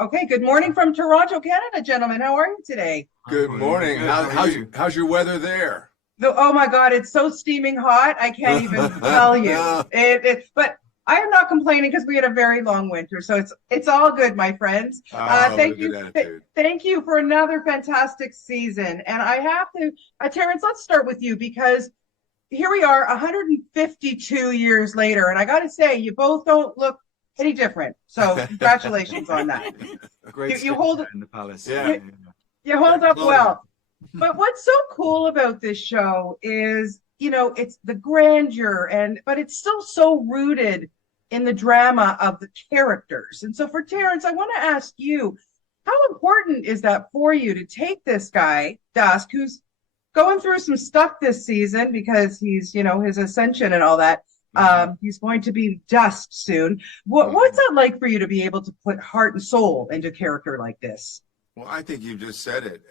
Okay, good morning from Toronto, Canada, gentlemen. How are you today? Good morning. How's your weather there? Oh my God, it's so steaming hot. I can't even tell you. But I am not complaining because we had a very long winter, so it's all good, my friends. Thank you, thank you for another fantastic season. And I have to, Terrence, let's start with you because here we are, 152 years later, and I got to say, you both don't look any different. So congratulations on that. Great you hold in the palace. Yeah. you hold up well. But what's so cool about this show is, it's the grandeur but it's still so rooted in the drama of the characters. And so for Terrence, I want to ask you, how important is that for you to take this guy, Dusk, who's going through some stuff this season because he's, his ascension and all that. He's going to be dust soon. What's that like for you to be able to put heart and soul into a character like this? Well, I think you just said it,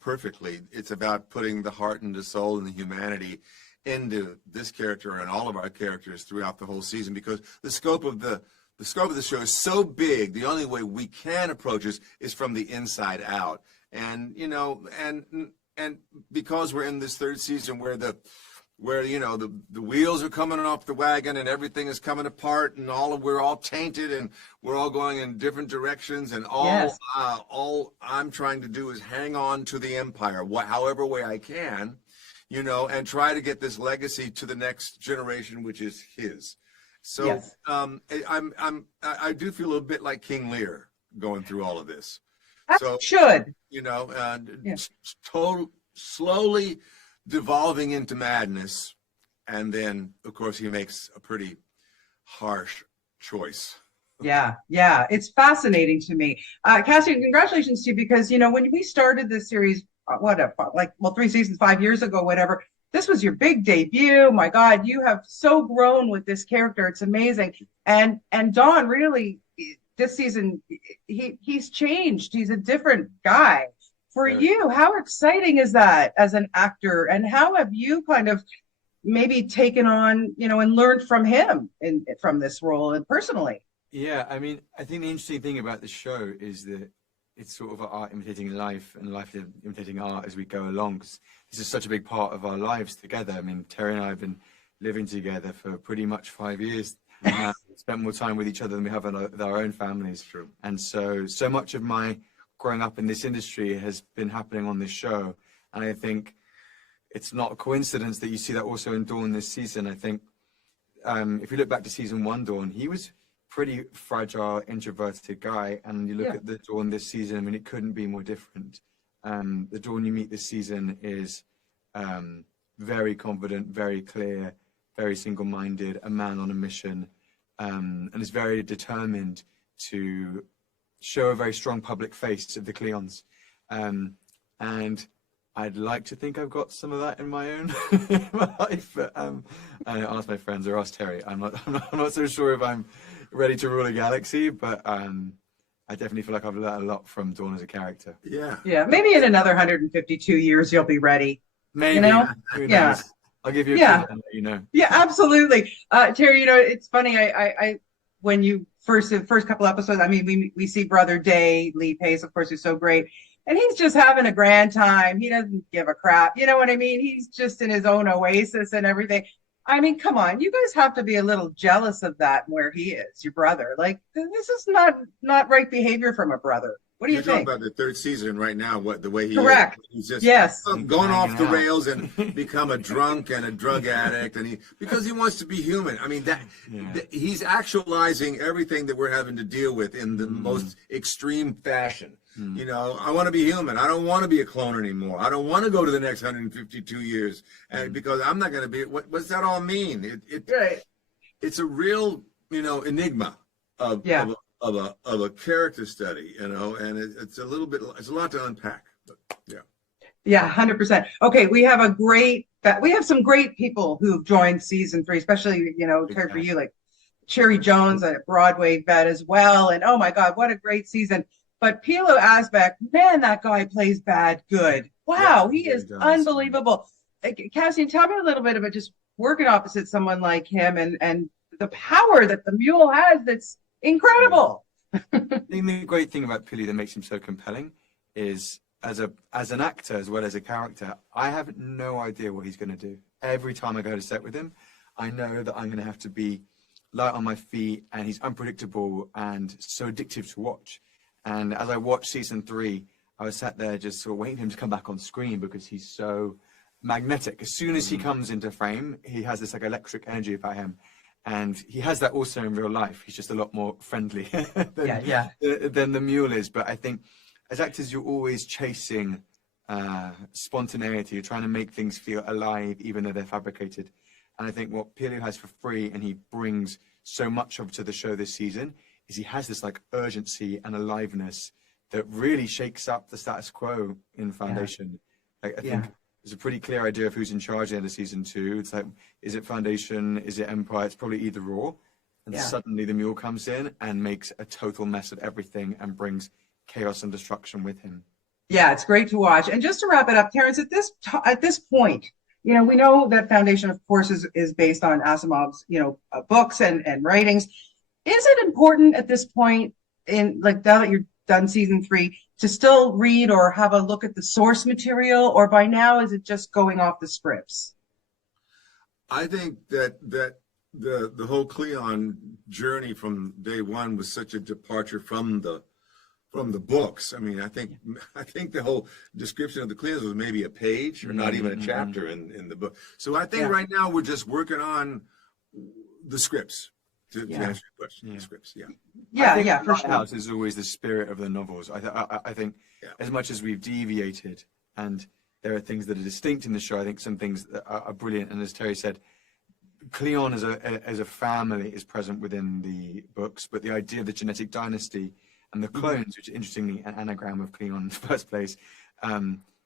perfectly. It's about putting the heart and the soul and the humanity into this character and all of our characters throughout the whole season, because the scope of the show is so big. The only way we can approach it is from the inside out. And and because we're in this third season where the wheels are coming off the wagon and everything is coming apart and we're all tainted and we're all going in different directions, and all I'm trying to do is hang on to the empire, however way I can, and try to get this legacy to the next generation, which is his. So yes. I do feel a bit like King Lear going through all of this. Slowly devolving into madness, and then of course he makes a pretty harsh choice. Yeah, it's fascinating to me. Cassian, congratulations to you, because when we started this series, 3 seasons, 5 years ago, whatever, this was your big debut. My God, you have so grown with this character. It's amazing. And Don, really, this season, he's changed. He's a different guy. For you, how exciting is that as an actor? And how have you kind of maybe taken on, and learned from him from this role and personally? Yeah, I mean, I think the interesting thing about the show is that it's sort of art imitating life and life imitating art as we go along. 'Cause this is such a big part of our lives together. I mean, Terry and I have been living together for pretty much 5 years. Spent more time with each other than we have with our own families. True. And so much of my growing up in this industry has been happening on this show, and I think it's not a coincidence that you see that also in Dawn this season. I think if you look back to season 1, Dawn, he was pretty fragile, introverted guy, and you look at the Dawn this season, I mean, it couldn't be more different. The Dawn you meet this season is very confident, very clear, very single-minded, a man on a mission, and is very determined to show a very strong public face of the Cleons, and I'd like to think I've got some of that in my own life. But I ask my friends or ask Terry. I'm not so sure if I'm ready to rule a galaxy, but I definitely feel like I've learned a lot from Dawn as a character. Yeah. Maybe in another 152 years you'll be ready. Maybe. Who knows? I'll give you a call and let you know. Yeah, absolutely. Terry, it's funny. I when you first couple episodes, I mean, we see Brother Day, Lee Pace, of course, who's so great, and he's just having a grand time. He doesn't give a crap. You know what I mean? He's just in his own oasis and everything. I mean, come on, you guys have to be a little jealous of that where he is, your brother. Like, this is not right behavior from a brother. What do you think? You're talking about the third season right now, the way he Correct. He's just going off the rails and become a drunk and a drug addict, and because he wants to be human. I mean, he's actualizing everything that we're having to deal with in the most extreme fashion. I want to be human. I don't want to be a clone anymore. I don't want to go to the next 152 years, and because I'm not going to be. What's that all mean? It's a real, enigma of a character study, and it's a lot to unpack. But yeah, 100%. Okay, we have some great people who've joined season 3, especially for you, like Cherry Jones, a Broadway vet as well, and oh my God, what a great season. But Pilo Asbeck, man, that guy plays bad good. Wow, he is unbelievable. Cassian, tell me a little bit about just working opposite someone like him and the power that the Mule has. That's incredible. I think the great thing about Pili that makes him so compelling is as an actor as well as a character, I have no idea what he's going to do. Every time I go to set with him, I know that I'm going to have to be light on my feet, and he's unpredictable and so addictive to watch. And as I watched season 3, I was sat there just sort of waiting for him to come back on screen because he's so magnetic. As soon as he comes into frame, he has this like electric energy about him. And he has that also in real life. He's just a lot more friendly than the Mule is. But I think as actors, you're always chasing spontaneity. You're trying to make things feel alive, even though they're fabricated. And I think what Pili has for free, and he brings so much of to the show this season, is he has this like urgency and aliveness that really shakes up the status quo in Foundation. Like, I think there's a pretty clear idea of who's in charge at the end of season 2. It's like, is it Foundation? Is it Empire? It's probably either or. And suddenly the Mule comes in and makes a total mess of everything and brings chaos and destruction with him. Yeah, it's great to watch. And just to wrap it up, Terrence, at this point, you know, we know that Foundation, of course, is based on Asimov's, you know, books and writings. Is it important at this point, in like now that you're done season 3, to still read or have a look at the source material, or by now is it just going off the scripts? I think that the whole Cleon journey from day one was such a departure from the books. I mean, I think the whole description of the Cleons was maybe a page or not even a chapter in the book. So I think right now we're just working on the scripts. To answer your question, the scripts, For sure. House is always the spirit of the novels. I think as much as we've deviated, and there are things that are distinct in the show, I think some things that are brilliant. And as Terry said, Cleon as a family is present within the books, but the idea of the genetic dynasty and the clones, which is interestingly an anagram of Cleon in the first place,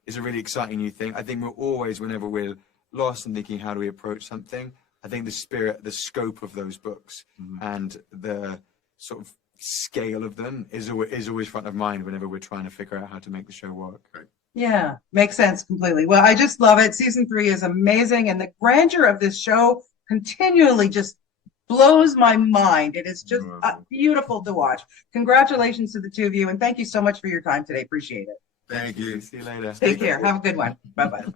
is a really exciting new thing. I think we're always, whenever we're lost and thinking, how do we approach something? I think the spirit, the scope of those books and the sort of scale of them is always front of mind whenever we're trying to figure out how to make the show work. Right. Yeah, makes sense completely. Well, I just love it. Season 3 is amazing, and the grandeur of this show continually just blows my mind. It is just beautiful to watch. Congratulations to the two of you, and thank you so much for your time today. Appreciate it. Thank you. See you later. Take care. Have a good one. Bye-bye.